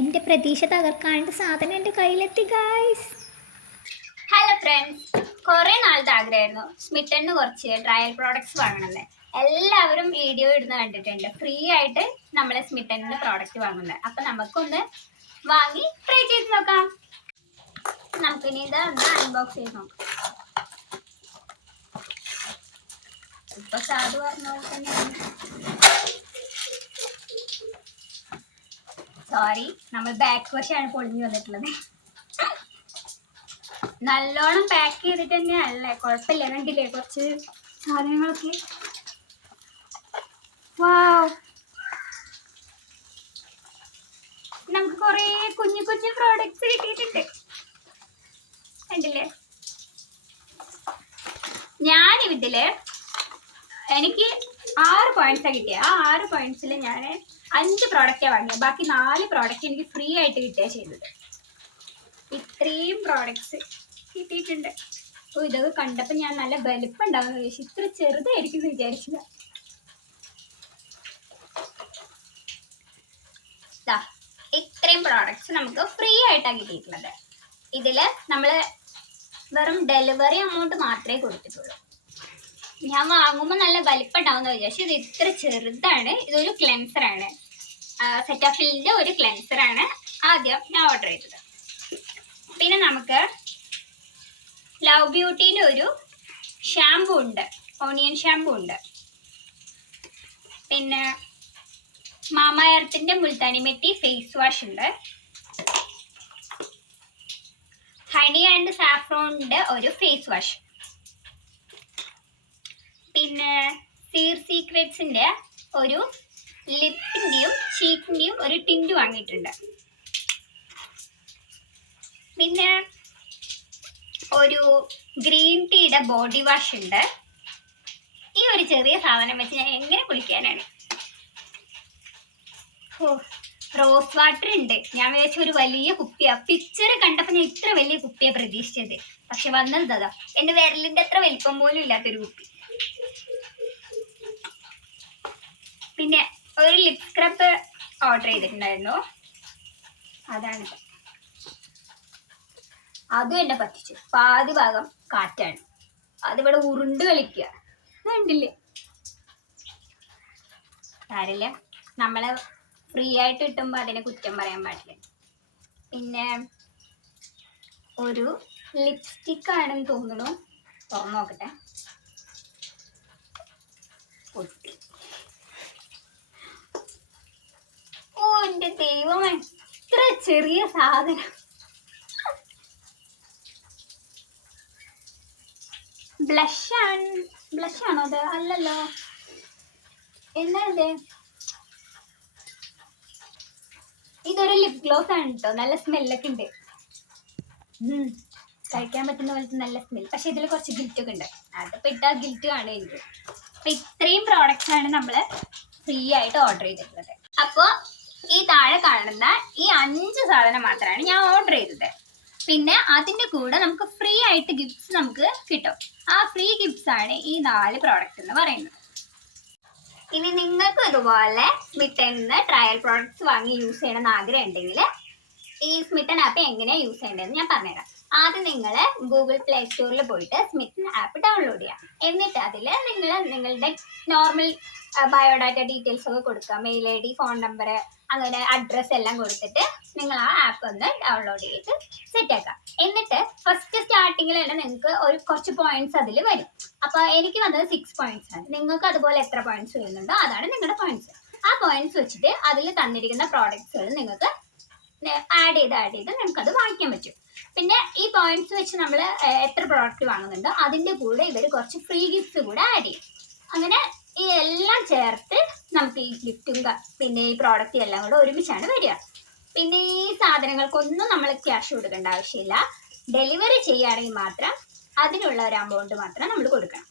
എന്റെ പ്രതീക്ഷ തകർക്കാണ്ട് സാധനം എന്റെ കയ്യിലെത്തി ഗായ്സ് ഹലോ ഫ്രണ്ട്സ് കുറേ നാളത്തെ ആഗ്രഹമായിരുന്നു. സ്മിറ്റന് കുറച്ച് ട്രയൽ പ്രോഡക്ട്സ് വാങ്ങണമെന്ന് എല്ലാവരും വീഡിയോ ഇടുന്ന കണ്ടിട്ടുണ്ട്. ഫ്രീ ആയിട്ട് നമ്മളെ സ്മിറ്റനിന്ന് പ്രോഡക്റ്റ് വാങ്ങുന്നത്. അപ്പം നമുക്കൊന്ന് വാങ്ങി ട്രൈ ചെയ്ത് നോക്കാം. നമുക്കിനി ഇത് ഒന്ന് അൺബോക്സ് ചെയ്ത് നോക്കാം. ഇപ്പൊ സാധു പറഞ്ഞ പോലെ തന്നെയാണ്. സോറി നമ്മൾ ബാക്ക് വശമാണ് പൊളിഞ്ഞു വന്നിട്ടുള്ളത്. നല്ലോണം പാക്ക് ചെയ്തിട്ട് തന്നെ അല്ലേ കുഴപ്പമില്ല. കണ്ടില്ലേ? കുറച്ച് സാധനങ്ങളൊക്കെ. വാവ് നമുക്ക് കുറേ കുഞ്ഞു കുഞ്ഞു പ്രോഡക്റ്റ്സ് കിട്ടിയിട്ടുണ്ട്. കണ്ടില്ലേ? ഞാൻ ഇതിൽ എനിക്ക് ആറ് പോയിന്റ്സാണ് കിട്ടിയത് ആ ആറ് പോയിന്റ്സിൽ ഞാൻ അഞ്ച് പ്രോഡക്റ്റാണ് വാങ്ങിയത് ബാക്കി നാല് പ്രോഡക്റ്റ് എനിക്ക് ഫ്രീ ആയിട്ട് കിട്ടുക ചെയ്തത്. ഇത്രയും പ്രോഡക്ട്സ് കിട്ടിയിട്ടുണ്ട്. അപ്പോൾ ഇതൊക്കെ കണ്ടപ്പോൾ ഞാൻ നല്ല വലുപ്പം ചോദിച്ചു ഇത്ര ചെറുതായിരിക്കും എന്ന് വിചാരിച്ചില്ല. ഇത്രയും പ്രോഡക്ട്സ് നമുക്ക് ഫ്രീ ആയിട്ടാണ് കിട്ടിയിട്ടുള്ളത്. ഇതിൽ നമ്മൾ വെറും ഡെലിവറി എമൗണ്ട് മാത്രമേ കൊടുത്തിട്ടുള്ളൂ. ഞാൻ വാങ്ങുമ്പോൾ നല്ല വലിപ്പം ഉണ്ടാവുന്ന വിചാരിച്ചു ഇത് ഇത്ര ചെറുതാണ്. ഇതൊരു ക്ലെൻസറാണ് സെറ്റാഫിലിന്റെ ഒരു ക്ലെൻസർ ആണ് ആദ്യം ഞാൻ ഓർഡർ ചെയ്തത്. പിന്നെ നമുക്ക് ലവ് ബ്യൂട്ടീന്റെ ഒരു ഷാമ്പു ഉണ്ട്. ഓണിയൻ ഷാമ്പു ഉണ്ട്. പിന്നെ മാമ എർത്തിന്റെ മുൾത്താനി മെറ്റി ഫേസ് വാഷ് ഉണ്ട്. ഹണി ആൻഡ് സാഫ്രോണിന്റെ ഒരു ഫേസ് വാഷ് പിന്നെ സീർ സീക്രറ്റ്സിന്റെ ഒരു ലിപ്പിന്റെയും ചീക്കിന്റെയും ഒരു ടിന്റ് വാങ്ങിയിട്ടുണ്ട്. പിന്നെ ഒരു ഗ്രീൻ ടീയുടെ ബോഡി വാഷ് ഉണ്ട്. ഈ ഒരു ചെറിയ സാധനം വെച്ച് ഞാൻ എങ്ങനെ കുളിക്കാനാണ്? ഓ റോസ് വാട്ടർ ഉണ്ട്. ഞാൻ വിചാരിച്ച ഒരു വലിയ കുപ്പിയാ. പിക്ചർ കണ്ടപ്പോൾ ഞാൻ ഇത്ര വലിയ കുപ്പിയാ പ്രതീക്ഷിച്ചത്. പക്ഷെ വന്നത് അതാ. എന്റെ വിരലിന്റെ അത്ര വലിപ്പം പോലും ഇല്ലാത്തൊരു കുപ്പി. പിന്നെ ഒരു ലിപ് സ്ക്രബ് ഓർഡർ ചെയ്തിട്ടുണ്ടായിരുന്നു. അതാണ് അതും എന്നെ പറ്റിച്ചു. പാതി ഭാഗം കാറ്റാണ്. അതിവിടെ ഉരുണ്ട് കളിക്കുക. കണ്ടില്ലേ? കാര്യമില്ല. നമ്മളെ ഫ്രീ ആയിട്ട് കിട്ടുമ്പോൾ അതിനെ കുറ്റം പറയാൻ പാടില്ല. പിന്നെ ഒരു ലിപ്സ്റ്റിക് ആണെന്ന് തോന്നുന്നു. തുറന്നു നോക്കട്ടെ പൊട്ടി ഓ എന്റെ ദൈവമേ ഇത്ര ചെറിയ സാധനം. ബ്ലഷ് ആണ്. ബ്ലഷ് ആണോ അത്? അല്ലല്ലോ. എന്നല്ലേ ഇതൊരു ലിപ് ഗ്ലോസ് ആണ് കേട്ടോ നല്ല സ്മെല്ലൊക്കെ ഉണ്ട്. കഴിക്കാൻ പറ്റുന്ന പോലത്തെ നല്ല സ്മെൽ പക്ഷെ ഇതിൽ കുറച്ച് ഗിൽറ്റ് ഒക്കെ ഉണ്ട്. അതിപ്പോ ഇട്ടാ ഗിൽറ്റ് കാണുക എനിക്ക് അപ്പൊ ഇത്രയും പ്രോഡക്റ്റ്സ് ആണ് നമ്മൾ ഫ്രീ ആയിട്ട് ഓർഡർ ചെയ്തിട്ടുള്ളത്. അപ്പോൾ ഈ താഴെ കാണുന്ന ഈ അഞ്ച് സാധനം മാത്രമാണ് ഞാൻ ഓർഡർ ചെയ്തത്. പിന്നെ അതിന്റെ കൂടെ നമുക്ക് ഫ്രീ ആയിട്ട് ഗിഫ്റ്റ്സ് നമുക്ക് കിട്ടും. ആ ഫ്രീ ഗിഫ്റ്റ്സ് ആണ് ഈ നാല് പ്രോഡക്റ്റ് എന്ന് പറയുന്നത്. ഇനി നിങ്ങൾക്കും ഇതുപോലെ സ്മിറ്റനിൽ നിന്ന് ട്രയൽ പ്രോഡക്ട്സ് വാങ്ങി യൂസ് ചെയ്യണമെന്ന് ആഗ്രഹം ഉണ്ടെങ്കിൽ ഈ സ്മിറ്റൻ ആപ്പ് എങ്ങനെയാണ് യൂസ് ചെയ്യേണ്ടതെന്ന് ഞാൻ പറഞ്ഞുതരാം. ആദ്യം നിങ്ങൾ ഗൂഗിൾ പ്ലേ സ്റ്റോറിൽ പോയിട്ട് സ്മിത്ത് ആപ്പ് ഡൗൺലോഡ് ചെയ്യാം. എന്നിട്ട് അതിൽ നിങ്ങൾ നിങ്ങളുടെ നോർമൽ ബയോഡാറ്റ ഡീറ്റെയിൽസ് ഒക്കെ കൊടുക്കുക. Mail I D phone number അങ്ങനെ അഡ്രസ്സ് എല്ലാം കൊടുത്തിട്ട് നിങ്ങൾ ആ ആപ്പ് ഒന്ന് ഡൗൺലോഡ് ചെയ്തിട്ട് സെറ്റ് ആക്കുക. എന്നിട്ട് ഫസ്റ്റ് സ്റ്റാർട്ടിങ്ങിൽ തന്നെ നിങ്ങൾക്ക് ഒരു കുറച്ച് പോയിന്റ്സ് അതിൽ വരും. അപ്പോൾ എനിക്ക് വന്നത് സിക്സ് പോയിന്റ്സ് ആണ്. നിങ്ങൾക്ക് അതുപോലെ എത്ര പോയിന്റ്സ് വരുന്നുണ്ടോ അതാണ് നിങ്ങളുടെ പോയിന്റ്സ് ആ പോയിന്റ്സ് വെച്ചിട്ട് അതിൽ തന്നിരിക്കുന്ന പ്രോഡക്ട്സുകൾ നിങ്ങൾക്ക് ആഡ് ചെയ്ത് ആഡ് ചെയ്ത് നിങ്ങൾക്ക് അത് വാങ്ങിക്കാൻ പറ്റും. പിന്നെ ഈ പോയിന്റ്സ് വെച്ച് നമ്മൾ എത്ര പ്രോഡക്റ്റ് വാങ്ങുന്നുണ്ടോ അതിന്റെ കൂടെ ഇവർ കുറച്ച് ഫ്രീ ഗിഫ്റ്റ് കൂടെ ആഡ് ചെയ്യും. അങ്ങനെ ഇതെല്ലാം ചേർത്ത് നമുക്ക് ഈ ഗിഫ്റ്റും പിന്നെ ഈ പ്രോഡക്റ്റും എല്ലാം കൂടെ ഒരുമിച്ചാണ് വരിക. പിന്നെ ഈ സാധനങ്ങൾക്കൊന്നും നമ്മൾ ക്യാഷ് കൊടുക്കേണ്ട ആവശ്യമില്ല. ഡെലിവറി ചെയ്യുകയാണെങ്കിൽ മാത്രം അതിനുള്ള ഒരു എമൗണ്ട് മാത്രം നമ്മൾ കൊടുക്കണം.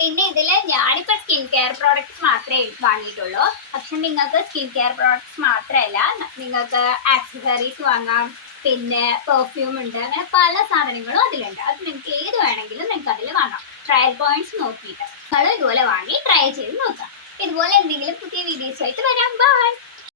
പിന്നെ ഇതിൽ ഞാനിപ്പോൾ സ്കിൻ കെയർ പ്രോഡക്റ്റ്സ് മാത്രമേ വാങ്ങിയിട്ടുള്ളൂ. പക്ഷെ നിങ്ങൾക്ക് സ്കിൻ കെയർ പ്രോഡക്റ്റ്സ് മാത്രമല്ല നിങ്ങൾക്ക് ആക്സസറീസ് വാങ്ങാം പിന്നെ പെർഫ്യൂം ഉണ്ട്. അങ്ങനെ പല സാധനങ്ങളും അതിലുണ്ട്. അത് നിങ്ങൾക്ക് ഏത് വേണമെങ്കിലും നിങ്ങൾക്ക് അതിൽ വാങ്ങാം. ട്രയൽ പോയിന്റ്സ് നോക്കിയിട്ട്. നിങ്ങൾ ഇതുപോലെ വാങ്ങി ട്രൈ ചെയ്ത് നോക്കാം. ഇതുപോലെ എന്തെങ്കിലും പുതിയ വീഡിയോസ് ആയിട്ട് വരാം. ബൈ